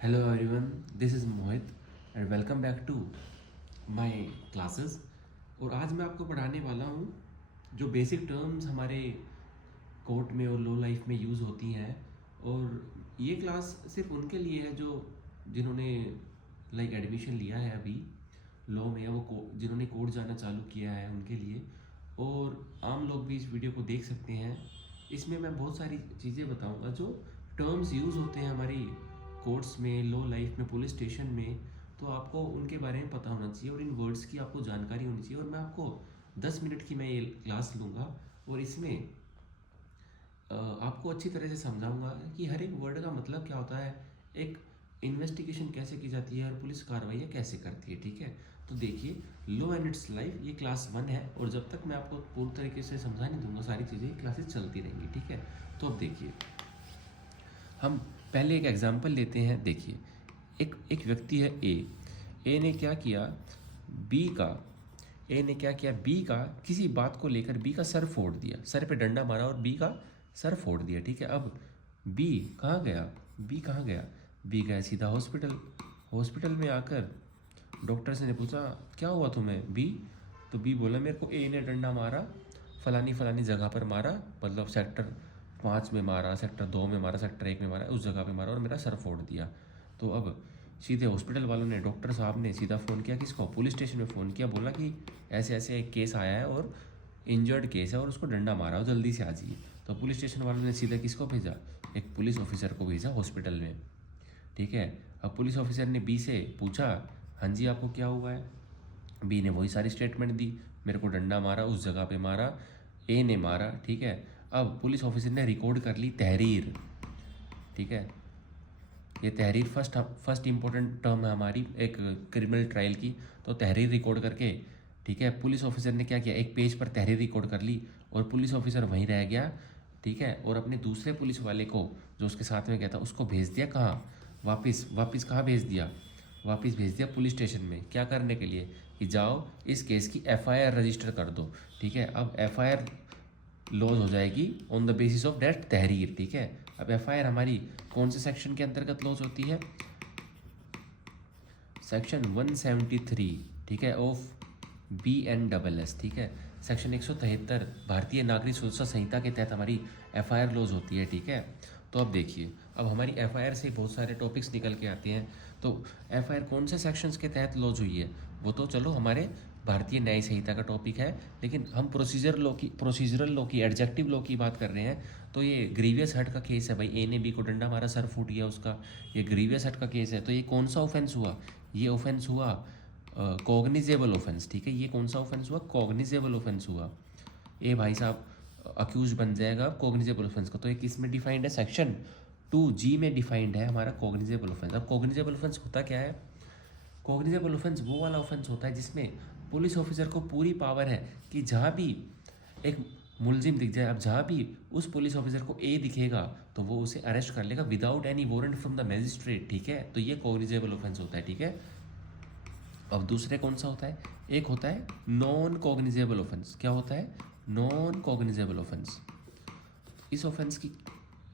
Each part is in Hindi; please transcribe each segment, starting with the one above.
Hello everyone, this is Mohit and welcome back to my classes. और आज मैं आपको पढ़ाने वाला हूँ जो बेसिक टर्म्स हमारे कोर्ट में और लो लाइफ में यूज़ होती हैं। और ये क्लास सिर्फ उनके लिए है जो जिन्होंने एडमिशन लिया है अभी लॉ में, या जिन्होंने कोर्ट जाना चालू किया है उनके लिए। और आम लोग भी इस वीडियो को देख सकते हैं। इसमें मैं बहुत सारी चीज़ें बताऊंगा जो टर्म्स यूज़ होते हैं हमारी कोर्ट्स में, लो लाइफ में, पुलिस स्टेशन में। तो आपको उनके बारे में पता होना चाहिए और इन वर्ड्स की आपको जानकारी होनी चाहिए। और मैं आपको 10 मिनट की मैं ये क्लास लूँगा और इसमें आपको अच्छी तरह से समझाऊंगा कि हर एक वर्ड का मतलब क्या होता है, एक इन्वेस्टिगेशन कैसे की जाती है और पुलिस कार्रवाइयाँ कैसे करती है। ठीक है, तो देखिए, लो एंड इट्स लाइफ ये क्लास 1 है और जब तक मैं आपको पूरी तरीके से समझा नहीं दूंगा सारी चीज़ें, क्लासेस चलती रहेंगी। ठीक है, तो अब देखिए, हम पहले एक एग्जांपल लेते हैं। देखिए, एक एक व्यक्ति है ए ने क्या किया, बी का ए ने क्या किया, बी का किसी बात को लेकर बी का सर फोड़ दिया, सर पे डंडा मारा और बी का सर फोड़ दिया। ठीक है, अब बी कहाँ गया, बी कहाँ गया, बी गया सीधा हॉस्पिटल। हॉस्पिटल में आकर डॉक्टर से ने पूछा क्या हुआ तुम्हें बी, तो बी बोला मेरे को ए ने डंडा मारा, फलानी फलानी जगह पर मारा, मतलब सेक्टर 5 में मारा, सेक्टर 2 में मारा, सेक्टर 1 में मारा, उस जगह पे मारा और मेरा सर फोड़ दिया। तो अब सीधे हॉस्पिटल वालों ने, डॉक्टर साहब ने सीधा फ़ोन किया किसको, पुलिस स्टेशन में फ़ोन किया, बोला कि ऐसे ऐसे एक केस आया है और इंजर्ड केस है और उसको डंडा मारा हो, जल्दी से आ जाइए। तो पुलिस स्टेशन वालों ने सीधा किसको भेजा, एक पुलिस ऑफिसर को भेजा हॉस्पिटल में। ठीक है, अब पुलिस ऑफिसर ने बी से पूछा हाँ जी आपको क्या हुआ है, बी ने वही सारी स्टेटमेंट दी, मेरे को डंडा मारा, उस जगह पे मारा, ए ने मारा। ठीक है, अब पुलिस ऑफिसर ने रिकॉर्ड कर ली तहरीर। ठीक है, ये तहरीर फर्स्ट इंपॉर्टेंट टर्म है हमारी एक क्रिमिनल ट्रायल की। तो तहरीर रिकॉर्ड करके, ठीक है, पुलिस ऑफिसर ने क्या किया, एक पेज पर तहरीर रिकॉर्ड कर ली और पुलिस ऑफिसर वहीं रह गया। ठीक है, और अपने दूसरे पुलिस वाले को जो उसके साथ में गया था उसको भेज दिया कहाँ, वापस वापस कहाँ भेज दिया, वापस भेज दिया पुलिस स्टेशन में। क्या करने के लिए, कि जाओ इस केस की एफआईआर रजिस्टर कर दो। ठीक है, अब एफआईआर लॉज हो जाएगी on the basis of date तहरीर। ठीक है, अब एफआईआर हमारी कौन से सेक्शन के अंतर्गत लॉज होती है, सेक्शन 173। ठीक है, ऑफ BNSS। ठीक है, सेक्शन 173 भारतीय नागरिक सुरक्षा संहिता के तहत हमारी एफआईआर लॉज होती है। ठीक है, तो अब देखिए, अब हमारी एफआईआर से बहुत सारे टॉपिक्स निकल के आते हैं। तो एफआईआर कौन से सेक्शंस के तहत लॉज हुई है, वो तो चलो हमारे भारतीय न्याय संहिता का टॉपिक है, लेकिन हम प्रोसीजरल लॉ की एडजेक्टिव लॉ की बात कर रहे हैं। तो ये ग्रीवियस हर्ट का केस है भाई, ए ने बी को डंडा मारा, सर फूट गया उसका, ये ग्रीवियस हर्ट का केस है। तो ये कौन सा ऑफेंस हुआ, ये ऑफेंस हुआ कॉग्निजेबल ऑफेंस। ठीक है, ये कौन सा ऑफेंस हुआ, कॉग्निजेबल ऑफेंस हुआ। ए भाई साहब अक्यूज बन जाएगा कॉग्निजेबल ऑफेंस का। तो ये किस में डिफाइंड है, सेक्शन 2G में डिफाइंड है हमारा कॉग्निजेबल ऑफेंस। अब कॉग्निजेबल ऑफेंस होता क्या है, कॉग्निजेबल ऑफेंस वो वाला ऑफेंस होता है जिसमें पुलिस ऑफिसर को पूरी पावर है कि जहाँ भी एक मुलजिम दिख जाए, अब जहाँ भी उस पुलिस ऑफिसर को ए दिखेगा तो वो उसे अरेस्ट कर लेगा without any warrant from the magistrate. ठीक है, तो ये कॉग्निजेबल ऑफेंस होता है। ठीक है, अब दूसरे कौन सा होता है, एक होता है नॉन कॉग्निजेबल ऑफेंस। क्या होता है, नॉन कॉग्निजेबल ऑफेंस। इस ऑफेंस की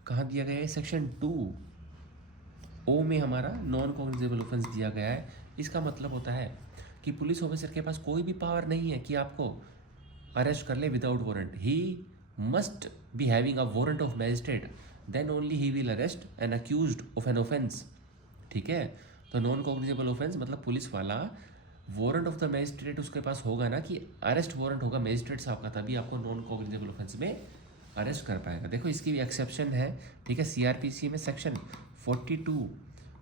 कहाँ दिया गया है, सेक्शन 2O में हमारा नॉन कॉग्निजेबल ऑफेंस दिया गया है। इसका मतलब होता है कि पुलिस ऑफिसर के पास कोई भी पावर नहीं है कि आपको अरेस्ट कर ले without warrant. He must be having a warrant of magistrate, then only he will arrest an accused of an offence. ठीक है, तो नॉन कॉग्निजेबल ऑफेंस मतलब पुलिस वाला वारंट ऑफ द मैजिस्ट्रेट उसके पास होगा ना, कि अरेस्ट वारंट होगा मैजिस्ट्रेट साहब का, तभी आपको नॉन कॉग्निजेबल ऑफेंस में अरेस्ट कर पाएगा। देखो इसकी भी एक्सेप्शन है। ठीक है, सीआरपीसी में सेक्शन 42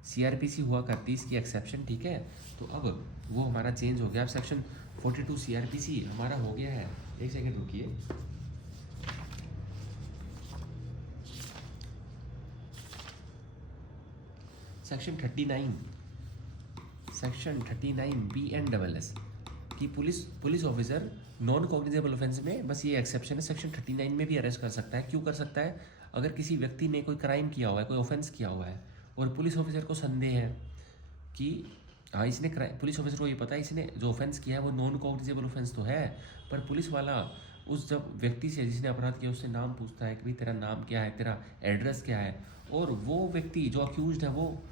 सीआरपीसी हुआ करती है, इसकी एक्सेप्शन। ठीक है, तो अब वो हमारा चेंज हो गया, अब सेक्शन 42 सीआरपीसी हमारा हो गया है। एक सेकेंड रुकिए, सेक्शन 39 BNSS कि police officer non cognizable offence में बस ये एक्सेप्शन है, सेक्शन 39 में भी अरेस्ट कर सकता है। क्यों कर सकता है, अगर किसी व्यक्ति ने कोई क्राइम किया हुआ है, कोई ऑफेंस किया हुआ है और पुलिस ऑफिसर को संदेह है कि हाँ इसने पुलिस ऑफिसर को ये पता है इसने जो ऑफेंस किया है वो नॉन कॉग्निजेबल ऑफेंस तो है, पर पुलिस वाला उस जब व्यक्ति से जिसने अपराध किया उससे नाम पूछता है कि भाई तेरा नाम क्या है, तेरा एड्रेस क्या है, और वो व्यक्ति जो अक्यूज्ड है वो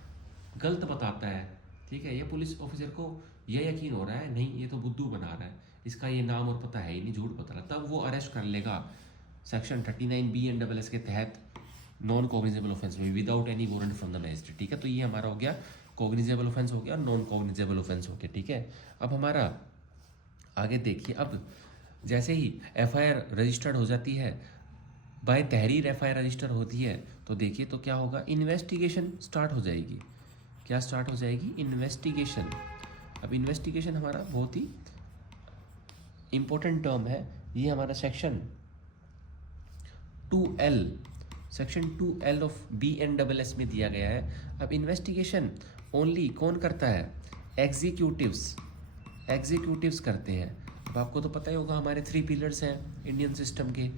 गलत बताता है, ठीक है, ये पुलिस ऑफिसर को यह यकीन हो रहा है नहीं ये तो बुद्धू बना रहा है, इसका ये नाम और पता है ही नहीं, झूठ बता रहा, तब वो अरेस्ट कर लेगा सेक्शन 39 BNSS के तहत, नॉन कॉग्निजेबल ऑफेंस में, without any warrant from the magistrate, ठीक है। तो ये हमारा हो गया कॉग्निजेबल ऑफेंस हो गया और नॉन कॉग्निजेबल ऑफेंस हो गया, ठीक है। अब हमारा आगे देखिए, अब जैसे ही एफआईआर रजिस्टर्ड हो जाती है, बाय तहरीर एफआईआर रजिस्टर होती है, तो देखिए तो क्या होगा, इन्वेस्टिगेशन स्टार्ट हो जाएगी। क्या स्टार्ट हो जाएगी? इन्वेस्टिगेशन। अब इन्वेस्टिगेशन हमारा बहुत ही इंपॉर्टेंट टर्म है, ये हमारा section 2L, section 2L of BNSS में दिया गया है। अब इन्वेस्टिगेशन ओनली कौन करता है? एग्जीक्यूटिव्स, एग्जीक्यूटिव्स करते हैं। अब आपको तो पता ही होगा हमारे 3 पिलर्स हैं इंडियन सिस्टम के,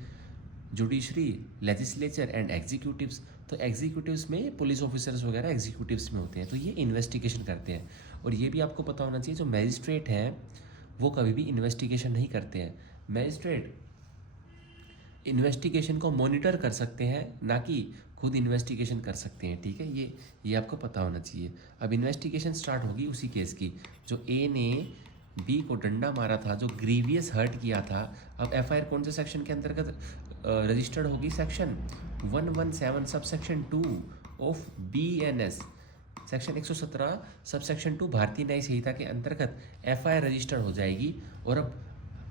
जुडिशरी, लेजिस्लेचर एंड एग्जीक्यूटिव्स। तो एग्जीक्यूटिव्स में पुलिस ऑफिसर्स वगैरह एग्जीक्यूटिव्स में होते हैं, तो ये इन्वेस्टिगेशन करते हैं। और ये भी आपको पता होना चाहिए, जो मैजिस्ट्रेट हैं वो कभी भी इन्वेस्टिगेशन नहीं करते हैं। मैजिस्ट्रेट इन्वेस्टिगेशन को मॉनिटर कर सकते हैं, ना कि खुद इन्वेस्टिगेशन कर सकते हैं, ठीक है। ये आपको पता होना चाहिए। अब इन्वेस्टिगेशन स्टार्ट होगी उसी केस की, जो ए ने बी को डंडा मारा था, जो ग्रीवियस हर्ट किया था। अब एफआईआर कौन से सेक्शन के अंतर्गत रजिस्टर्ड होगी? Section 117 sub section 2 of BNS, section 117 sub section 2 भारतीय न्याय संहिता के अंतर्गत एफआईआर रजिस्टर्ड हो जाएगी। और अब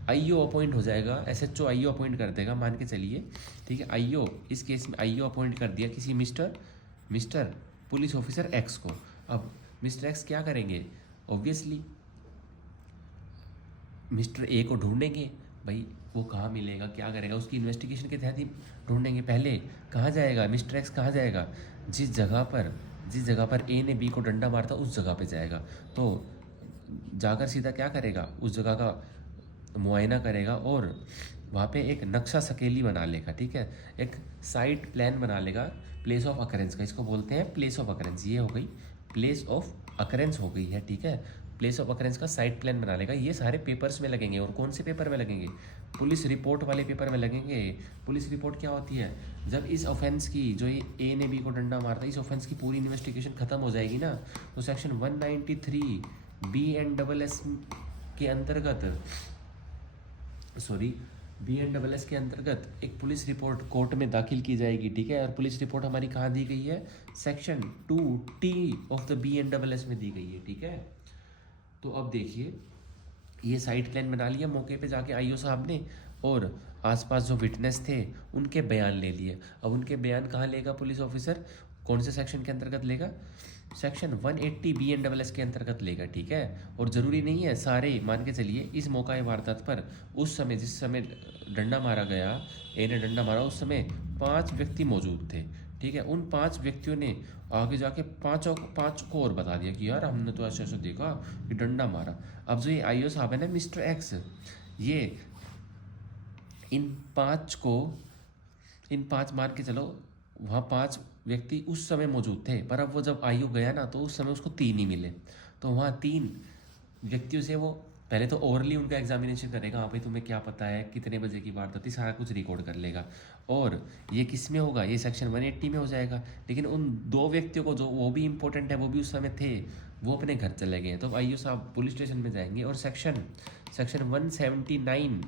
आईओ अपॉइंट हो जाएगा, SHO आईओ अपॉइंट कर देगा, मान के चलिए, ठीक है। आईओ, इस केस में आईओ अपॉइंट कर दिया किसी मिस्टर पुलिस ऑफिसर एक्स को। अब मिस्टर एक्स क्या करेंगे? ऑब्वियसली मिस्टर ए को ढूंढेंगे, भाई वो कहाँ मिलेगा, क्या करेगा, उसकी इन्वेस्टिगेशन के तहत ही ढूंढेंगे। पहले कहाँ जाएगा मिस्टर एक्स? कहाँ जाएगा? जिस जगह पर ए ने बी को डंडा मारा था उस जगह पे जाएगा। तो जाकर सीधा क्या करेगा? उस जगह का मुआयना करेगा और वहाँ पे एक नक्शा सकेली बना लेगा, ठीक है, एक साइट प्लान बना लेगा प्लेस ऑफ अकरेंस का, इसको बोलते हैं प्लेस ऑफ अकरेंस। ये हो गई प्लेस ऑफ अकरेंस हो गई है, ठीक है। प्लेस ऑफ अकरेंस का साइट प्लान बना लेगा। ये सारे पेपर्स में लगेंगे, और कौन से पेपर में लगेंगे? पुलिस रिपोर्ट वाले पेपर में लगेंगे। पुलिस रिपोर्ट क्या होती है? जब इस ऑफेंस की, जो ये ए ने बी को डंडा मारता है, इस ऑफेंस की पूरी इन्वेस्टिगेशन खत्म हो जाएगी ना, तो सेक्शन 193 BNSS के अंतर्गत, BNSS के अंतर्गत एक पुलिस रिपोर्ट कोर्ट में दाखिल की जाएगी, ठीक है। और पुलिस रिपोर्ट हमारी कहाँ दी गई है? Section 2T of the BNSS में दी गई है, ठीक है। तो अब देखिए, ये साइट प्लान बना लिया मौके पे जाके आईओ साहब ने, और आसपास जो विटनेस थे उनके बयान ले लिए। अब उनके बयान कहाँ लेगा पुलिस ऑफिसर? कौन से सेक्शन के अंतर्गत लेगा? सेक्शन 180 BNSS के अंतर्गत लेगा, ठीक है। और ज़रूरी नहीं है सारे, मान के चलिए इस मौका वारदात पर उस समय, जिस समय डंडा मारा गया, ए ने डंडा मारा, उस समय 5 व्यक्ति मौजूद थे, ठीक है। उन 5 व्यक्तियों ने आगे जाके पाँच को और बता दिया कि यार हमने तो ऐसे ऐसे देखा कि डंडा मारा। अब जो ये आईओ साहब है ना, मिस्टर एक्स, ये इन 5 मान के चलो, वहाँ 5 व्यक्ति उस समय मौजूद थे, पर अब वो जब आईओ गया ना, तो उस समय उसको 3 ही मिले। तो वहाँ 3 व्यक्तियों से वो पहले तो ओवरली उनका एग्जामिनेशन करेगा, हाँ भाई तुम्हें क्या पता है, कितने बजे की वारदात थी, सारा कुछ रिकॉर्ड कर लेगा। और ये किस में होगा? ये सेक्शन 180 में हो जाएगा। लेकिन उन 2 व्यक्तियों को, जो वो भी इंपॉर्टेंट है, वो भी उस समय थे, वो अपने घर चले गए। तो आईओ साहब पुलिस स्टेशन में जाएंगे और सेक्शन 179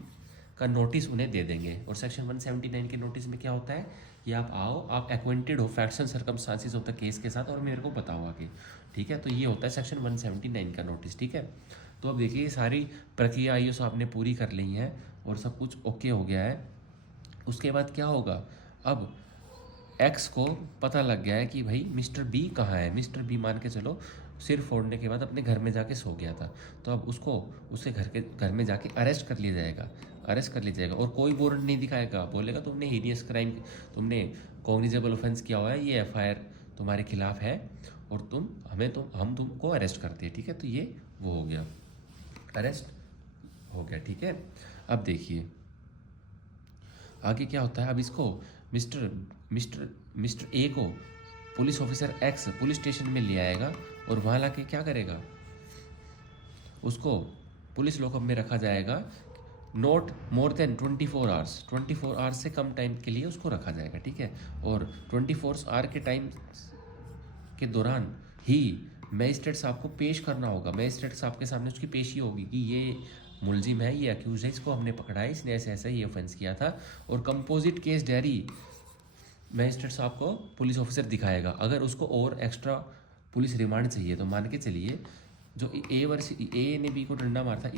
का नोटिस उन्हें दे देंगे। और सेक्शन 179 के नोटिस में क्या होता है कि आप आओ, आप एक्वेंटेड हो facts and circumstances of the case के साथ, और मेरे को बताओ आगे, ठीक है। तो ये होता है सेक्शन 179 का नोटिस, ठीक है। तो अब देखिए, ये सारी प्रक्रिया आईओ साहब ने पूरी कर ली है और सब कुछ ओके हो गया है। उसके बाद क्या होगा? अब एक्स को पता लग गया है कि भाई मिस्टर बी कहाँ है। मिस्टर बी मान के चलो सिर फोड़ने के बाद अपने घर में जाके सो गया था, तो अब उसको उसके घर में जाके अरेस्ट कर लिया जाएगा। और कोई वारंट नहीं दिखाएगा, बोलेगा तुमने हीनियस क्राइम, तुमने कॉग्निजेबल ऑफेंस किया हुआ है, ये एफआईआर तुम्हारे खिलाफ है और हम तुमको अरेस्ट करते हैं, ठीक है। तो ये वो हो गया, अरेस्ट हो गया, ठीक है। अब देखिए आगे क्या होता है। अब इसको मिस्टर ए को police officer x police station में ले आएगा और वहाँ लाके क्या करेगा? उसको पुलिस लॉकअप में रखा जाएगा, नॉट मोर देन 24 आवर्स से कम टाइम के लिए उसको रखा जाएगा, ठीक है। और 24 आवर के टाइम के दौरान ही मैजिस्ट्रेट साहब को पेश करना होगा। मैजिस्ट्रेट साहब के सामने उसकी पेशी होगी कि ये मुलजिम है, ये अक्यूज है, इसको हमने पकड़ा है, इसने ऐसे ऐसा ये ऑफेंस किया था। और कंपोजिट केस डायरी मैजिस्ट्रेट साहब को पुलिस ऑफिसर दिखाएगा। अगर उसको और एक्स्ट्रा पुलिस रिमांड चाहिए तो मान के चलिए जो ए ने बी को डंडा मारा था,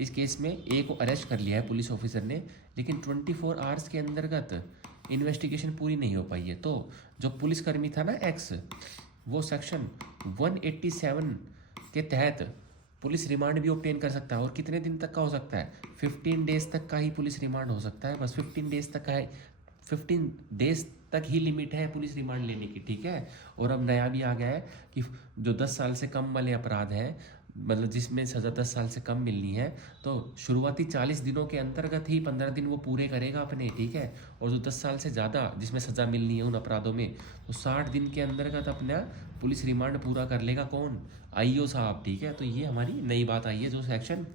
इस केस में ए को अरेस्ट कर लिया है पुलिस ऑफिसर ने, लेकिन 24 आवर्स के अंतर्गत इन्वेस्टिगेशन पूरी नहीं हो पाई है, तो जो पुलिसकर्मी था ना एक्स, वो सेक्शन 187 के तहत पुलिस रिमांड भी ऑब्टेन कर सकता है। और कितने दिन तक का हो सकता है? 15 डेज तक का ही पुलिस रिमांड हो सकता है, बस 15 डेज तक का है। 15 डेज तक ही लिमिट है पुलिस रिमांड लेने की, ठीक है। और अब नया भी आ गया है कि जो 10 साल से कम वाले अपराध हैं, मतलब जिसमें सज़ा 10 साल से कम मिलनी है, तो शुरुआती 40 दिनों के अंतर्गत ही 15 दिन वो पूरे करेगा अपने, ठीक है। और जो 10 साल से ज़्यादा जिसमें सज़ा मिलनी है उन अपराधों में, तो 60 दिन के अंतर्गत अपना पुलिस रिमांड पूरा कर लेगा कौन? आईओ साहब, ठीक है। तो ये हमारी नई बात आई है जो सेक्शन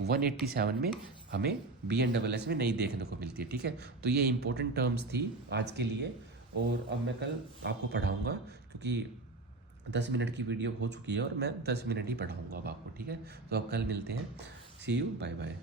187 में हमें BNSS में नई देखने को मिलती है, ठीक है। तो ये इंपॉर्टेंट टर्म्स थी आज के लिए, और अब मैं कल आपको पढ़ाऊँगा, क्योंकि 10 मिनट की वीडियो हो चुकी है और मैं 10 मिनट ही पढ़ाऊँगा अब आपको, ठीक है। तो अब कल मिलते हैं। सी यू, बाय बाय।